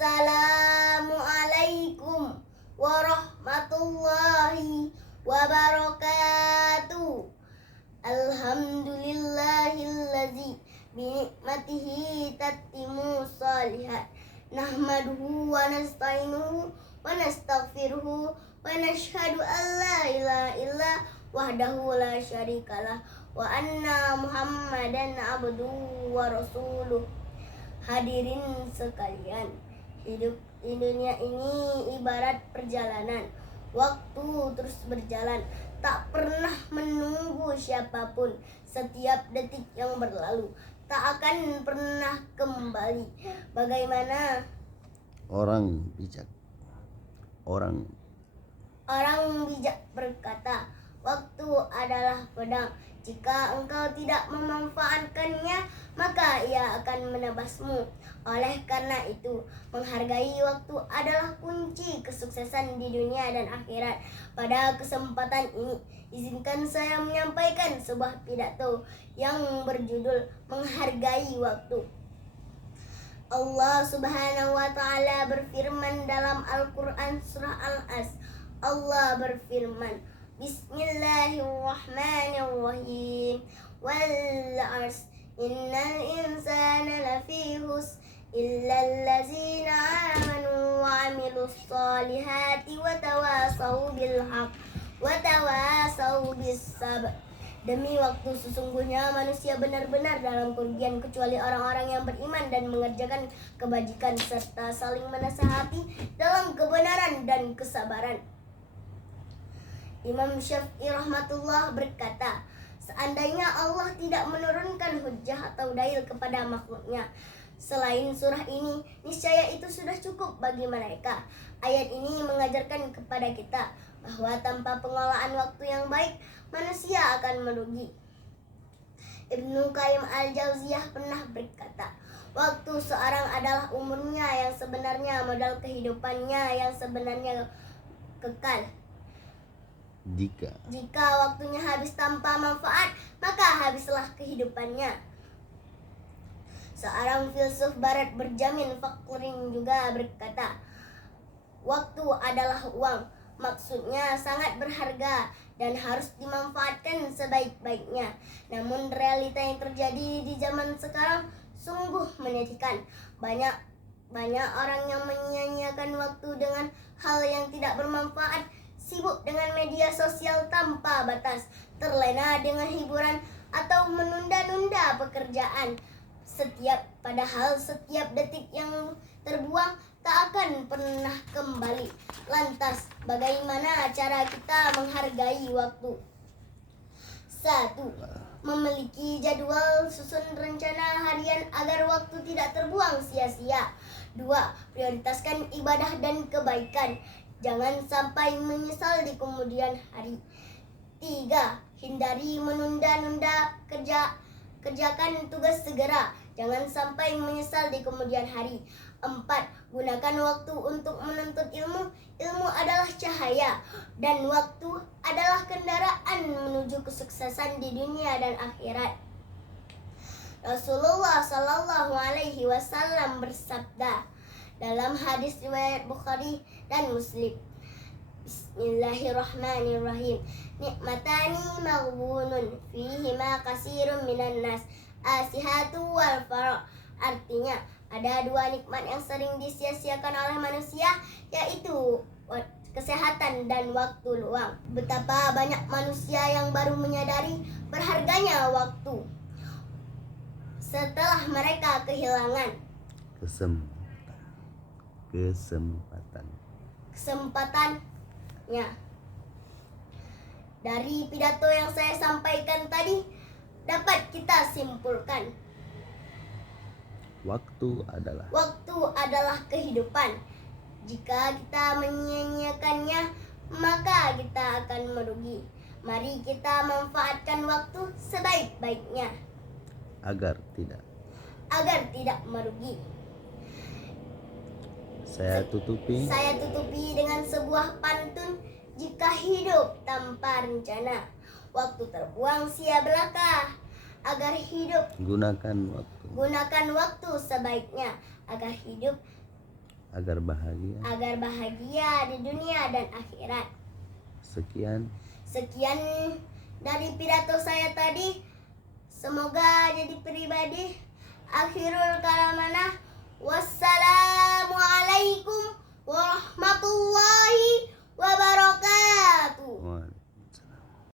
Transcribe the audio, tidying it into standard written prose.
Assalamualaikum warahmatullahi wabarakatuh. Alhamdulillahillazi binikmatihi tatimmu shalihat. Nahmaduhu wa nasta'inuhu wa nastaghfiruhu wa nashhadu an la ilaha illa wahdahu la syarikalah wa anna Muhammadan abduhu wa rasuluh. Hadirin sekalian, hidup di dunia ini ibarat perjalanan. Waktu terus berjalan, tak pernah menunggu siapapun. Setiap detik yang berlalu tak akan pernah kembali. Bagaimana Orang bijak berkata, waktu adalah pedang. Jika engkau tidak memanfaatkannya, maka ia akan menebasmu. Oleh karena itu, menghargai waktu adalah kunci kesuksesan di dunia dan akhirat. Pada kesempatan ini, izinkan saya menyampaikan sebuah pidato yang berjudul Menghargai Waktu. Allah Subhanahu wa Ta'ala berfirman dalam Al-Quran surah Al-As. Allah berfirman, Bismillahirrahmanirrahim. Wal 'asr innal insana lafi khusr illal ladzina amanu wa 'amilus solihati wa tawasau bil haqq wa tawasau bis sabr. Demi waktu, sesungguhnya manusia benar-benar dalam kerugian kecuali orang-orang yang beriman dan mengerjakan kebajikan serta saling menasihati dalam kebenaran dan kesabaran. Imam Syafi'i rahmatullah berkata, seandainya Allah tidak menurunkan hujjah atau dalil kepada makhluknya selain surah ini, niscaya itu sudah cukup bagi mereka. Ayat ini mengajarkan kepada kita bahwa tanpa pengelolaan waktu yang baik, manusia akan merugi. Ibnu Qayyim al-Jauziyah pernah berkata, waktu seorang adalah umurnya yang sebenarnya, modal kehidupannya yang sebenarnya kekal. Jika waktunya habis tanpa manfaat, maka habislah kehidupannya. Seorang filsuf barat berjamin Fakhruddin juga berkata, waktu adalah uang. Maksudnya sangat berharga dan harus dimanfaatkan sebaik-baiknya. Namun realita yang terjadi di zaman sekarang sungguh menyedihkan. Banyak orang yang menyia-nyiakan waktu dengan hal yang tidak bermanfaat, sibuk dengan media sosial tanpa batas, terlena dengan hiburan atau menunda-nunda pekerjaan. Padahal setiap detik yang terbuang tak akan pernah kembali. Lantas, bagaimana cara kita menghargai waktu? 1. Memiliki jadwal susun rencana harian agar waktu tidak terbuang sia-sia. 2. Prioritaskan ibadah dan kebaikan. Jangan sampai menyesal di kemudian hari. 3. Hindari menunda-nunda kerjakan tugas segera. Jangan sampai menyesal di kemudian hari. 4. Gunakan waktu untuk menuntut ilmu. Ilmu adalah cahaya dan waktu adalah kendaraan menuju kesuksesan di dunia dan akhirat. Rasulullah Shallallahu Alaihi Wasallam bersabda dalam hadis riwayat Bukhari dan Muslim, Bismillahirrahmanirrahim. Nikmatani maghbunun fihima kasirun minan nas, asihatu wal fara. Artinya, ada dua nikmat yang sering disia-siakan oleh manusia, yaitu kesehatan dan waktu luang. Betapa banyak manusia yang baru menyadari berharganya waktu setelah mereka kehilangan kesempatannya. Dari pidato yang saya sampaikan tadi, dapat kita simpulkan, waktu adalah kehidupan. Jika kita menyia-nyiakannya, maka kita akan merugi. Mari kita manfaatkan waktu sebaik-baiknya agar tidak merugi. Saya tutupi dengan sebuah pantun, jika hidup tanpa rencana, waktu terbuang sia belaka. Agar hidup, gunakan waktu sebaiknya. Agar hidup agar bahagia di dunia dan akhirat. Sekian Dari pidato saya tadi. Semoga jadi pribadi. Akhirul kalamana. Wassalamualaikum